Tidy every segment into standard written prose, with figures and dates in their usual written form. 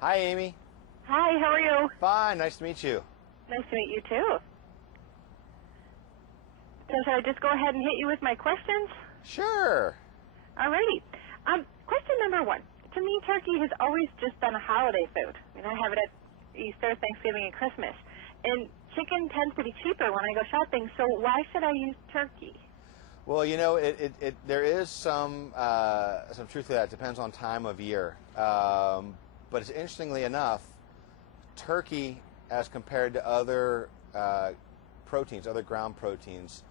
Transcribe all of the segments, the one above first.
Hi, Amy. Hi, how are you? Fine. Nice to meet you. Nice to meet you too. So should I just go ahead and hit you with my questions? Sure. Alrighty. Question number one. To me, turkey has always just been a holiday food. I mean, I have it at Easter, Thanksgiving, and Christmas. And chicken tends to be cheaper when I go shopping, so why should I use turkey? Well, you know, there is some truth to that. It depends on time of year. But it's, interestingly enough, turkey, as compared to other proteins, other ground proteins,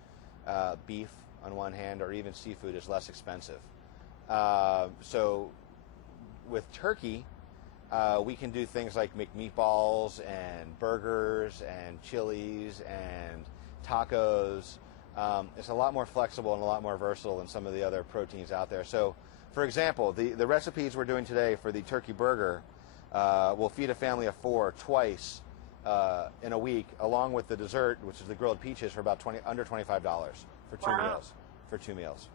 beef on one hand, or even seafood, is less expensive. So with turkey, we can do things like make meatballs and burgers and chilies and tacos. It's a lot more flexible and a lot more versatile than some of the other proteins out there. So, for example, the recipes we're doing today for the turkey burger will feed a family of 4 twice in a week, along with the dessert, which is the grilled peaches, for about under $25 for 2 Wow. meals. For 2 meals.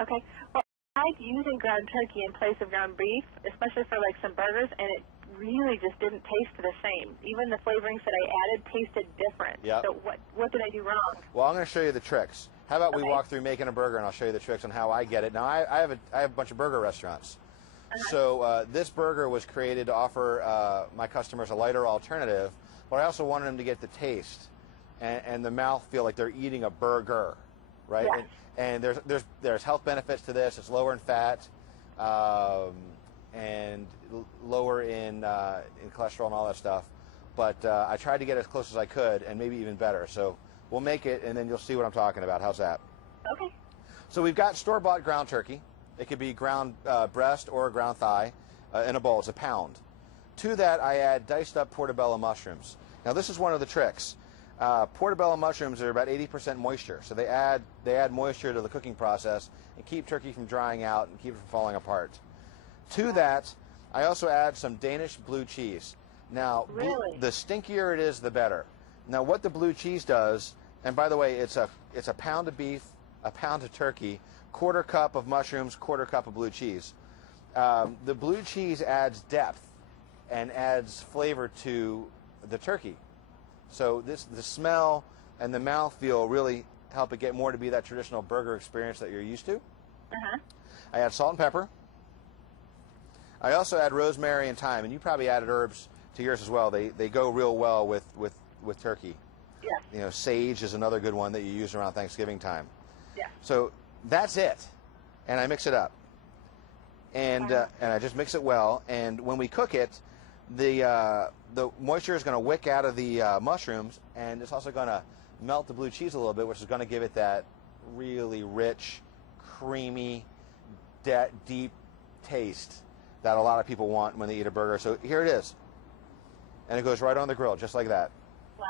Okay. Well, I like using ground turkey in place of ground beef, especially for like some burgers, and it really just didn't taste the same. Even the flavorings that I added tasted different. Yep. So what did I do wrong? Well, I'm going to show you the tricks. How about we Okay. walk through making a burger, and I'll show you the tricks on how I get it. Now, I have a bunch of burger restaurants. So this burger was created to offer my customers a lighter alternative, but I also wanted them to get the taste and the mouth feel like they're eating a burger, right? Yes. And there's health benefits to this. It's lower in fat and lower in cholesterol and all that stuff. But I tried to get as close as I could, and maybe even better. So we'll make it, and then you'll see what I'm talking about. How's that? Okay. So we've got store-bought ground turkey. It could be ground breast or ground thigh in a bowl. It's a pound. To that, I add diced up portobello mushrooms. Now, this is one of the tricks. Portobello mushrooms are about 80% moisture, so they add moisture to the cooking process and keep turkey from drying out and keep it from falling apart. To that, I also add some Danish blue cheese. Now, Really? the stinkier it is, the better. Now, what the blue cheese does, and by the way, it's a pound of beef, a pound of turkey, quarter cup of mushrooms, quarter cup of blue cheese. The blue cheese adds depth and adds flavor to the turkey. So the smell and the mouthfeel really help it get more to be that traditional burger experience that you're used to. I add salt and pepper. I also add rosemary and thyme, and you probably added herbs to yours as well. They go real well with turkey. Yeah. You know, sage is another good one that you use around Thanksgiving time. Yeah. So that's it, and I mix it up, and I just mix it well. And when we cook it, the moisture is going to wick out of the mushrooms, and it's also going to melt the blue cheese a little bit, which is going to give it that really rich, creamy, deep taste that a lot of people want when they eat a burger. So here it is, and it goes right on the grill, just like that. Wow.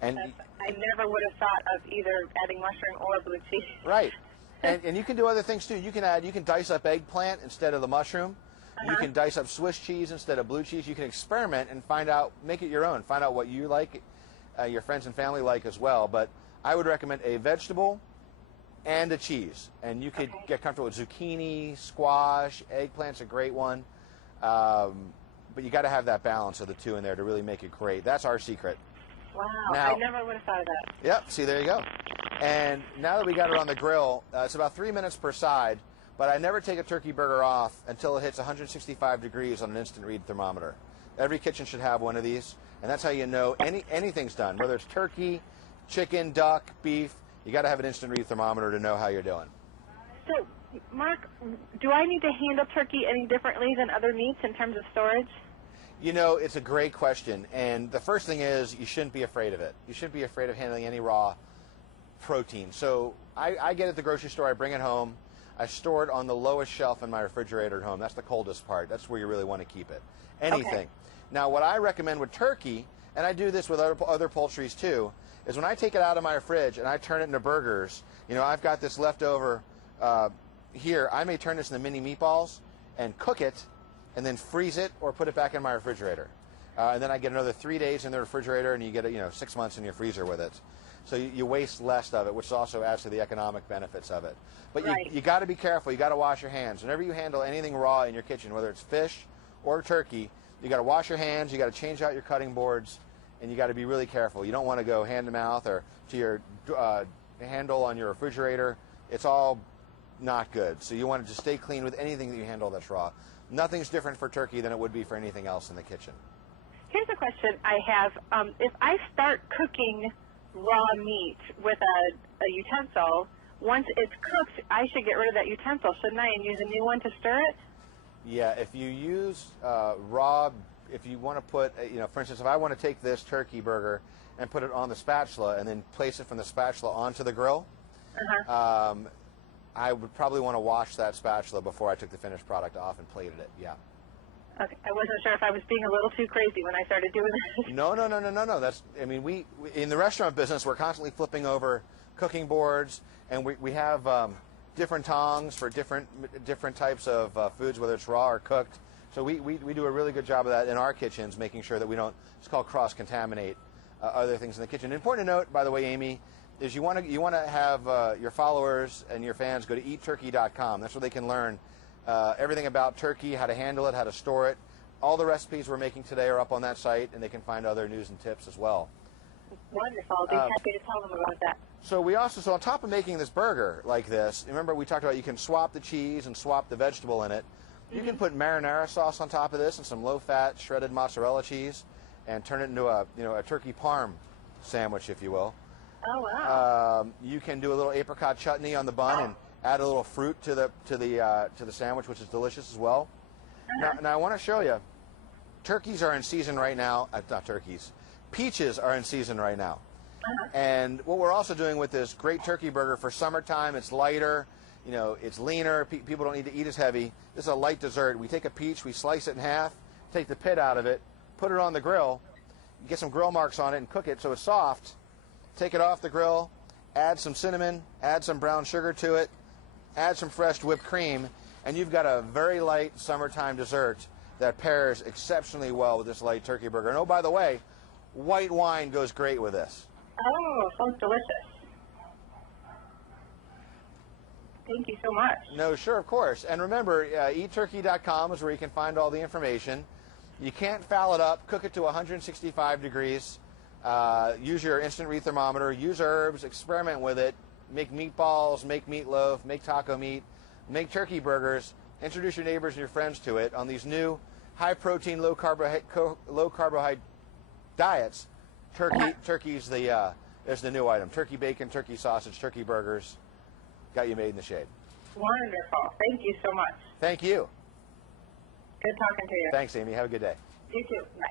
And I never would have thought of either adding mushroom or blue cheese. right, and you can do other things too. You can dice up eggplant instead of the mushroom. You can dice up Swiss cheese instead of blue cheese. You can experiment and find out, make it your own. Find out what you like, your friends and family like as well. But I would recommend a vegetable and a cheese. And you could get comfortable with zucchini, squash, eggplant's a great one. But you got to have that balance of the two in there to really make it great. That's our secret. Wow, Now, I never would have thought of that. Yep, see, there you go. And now that we got it on the grill, it's about 3 minutes per side. But I never take a turkey burger off until it hits 165 degrees on an instant read thermometer. Every kitchen should have one of these, and that's how you know anything's done. Whether it's turkey, chicken, duck, beef, you got to have an instant read thermometer to know how you're doing. So, Mark, do I need to handle turkey any differently than other meats in terms of storage? You know, it's a great question, and the first thing is you shouldn't be afraid of it. You shouldn't be afraid of handling any raw protein. So I get it at the grocery store, I bring it home. I store it on the lowest shelf in my refrigerator at home. That's the coldest part. That's where you really want to keep it. Anything. Okay. Now, what I recommend with turkey, and I do this with other poultries too, is when I take it out of my fridge and I turn it into burgers, you know, I've got this leftover here. I may turn this into mini meatballs and cook it and then freeze it or put it back in my refrigerator. And then I get another 3 days in the refrigerator, and you get 6 months in your freezer with it. So you waste less of it, which also adds to the economic benefits of it. But Right. you got to be careful. You got to wash your hands. Whenever you handle anything raw in your kitchen, whether it's fish or turkey, you got to wash your hands, you got to change out your cutting boards, and you got to be really careful. You don't want to go hand to mouth or to your handle on your refrigerator. It's all not good. So you want to just stay clean with anything that you handle that's raw. Nothing's different for turkey than it would be for anything else in the kitchen. Here's a question I have. If I start cooking raw meat with a utensil, once it's cooked, I should get rid of that utensil, shouldn't I, and use a new one to stir it? Yeah, if you use raw, if you want to put, for instance, if I want to take this turkey burger and put it on the spatula and then place it from the spatula onto the grill, I would probably want to wash that spatula before I took the finished product off and plated it, yeah. Okay, I wasn't sure if I was being a little too crazy when I started doing this. No. That's, I mean, we in the restaurant business, we're constantly flipping over cooking boards, and we have different tongs for different types of foods, whether it's raw or cooked. So we do a really good job of that in our kitchens, making sure that we don't, it's called cross-contaminate other things in the kitchen. Important to note, by the way, Amy, is you want to have your followers and your fans go to eatturkey.com. That's where they can learn everything about turkey, how to handle it, how to store it. All the recipes we're making today are up on that site, and they can find other news and tips as well. Wonderful. I'll be happy to tell them about that. So on top of making this burger like this, remember we talked about you can swap the cheese and swap the vegetable in it. You can put marinara sauce on top of this and some low-fat shredded mozzarella cheese, and turn it into a turkey parm sandwich, if you will. Oh wow! You can do a little apricot chutney on the bun and add a little fruit to the sandwich, which is delicious as well. Now I want to show you, turkeys are in season right now. Not turkeys, peaches are in season right now. And what we're also doing with this great turkey burger for summertime, it's lighter, it's leaner. People don't need to eat as heavy. This is a light dessert. We take a peach, we slice it in half, take the pit out of it, put it on the grill, get some grill marks on it, and cook it so it's soft. Take it off the grill, add some cinnamon, add some brown sugar to it, add some fresh whipped cream, and you've got a very light summertime dessert that pairs exceptionally well with this light turkey burger. And oh, by the way, white wine goes great with this. Oh, sounds delicious. Thank you so much. No, sure, of course. And remember, eatturkey.com is where you can find all the information. You can't foul it up. Cook it to 165 degrees. Use your instant read thermometer. Use herbs. Experiment with it. Make meatballs. Make meatloaf. Make taco meat. Make turkey burgers. Introduce your neighbors and your friends to it on these new high-protein, low-carbohydrate diets. Turkey's there's the new item. Turkey bacon, turkey sausage, turkey burgers. Got you made in the shade. Wonderful. Thank you so much. Thank you. Good talking to you. Thanks, Amy. Have a good day. You too. Bye.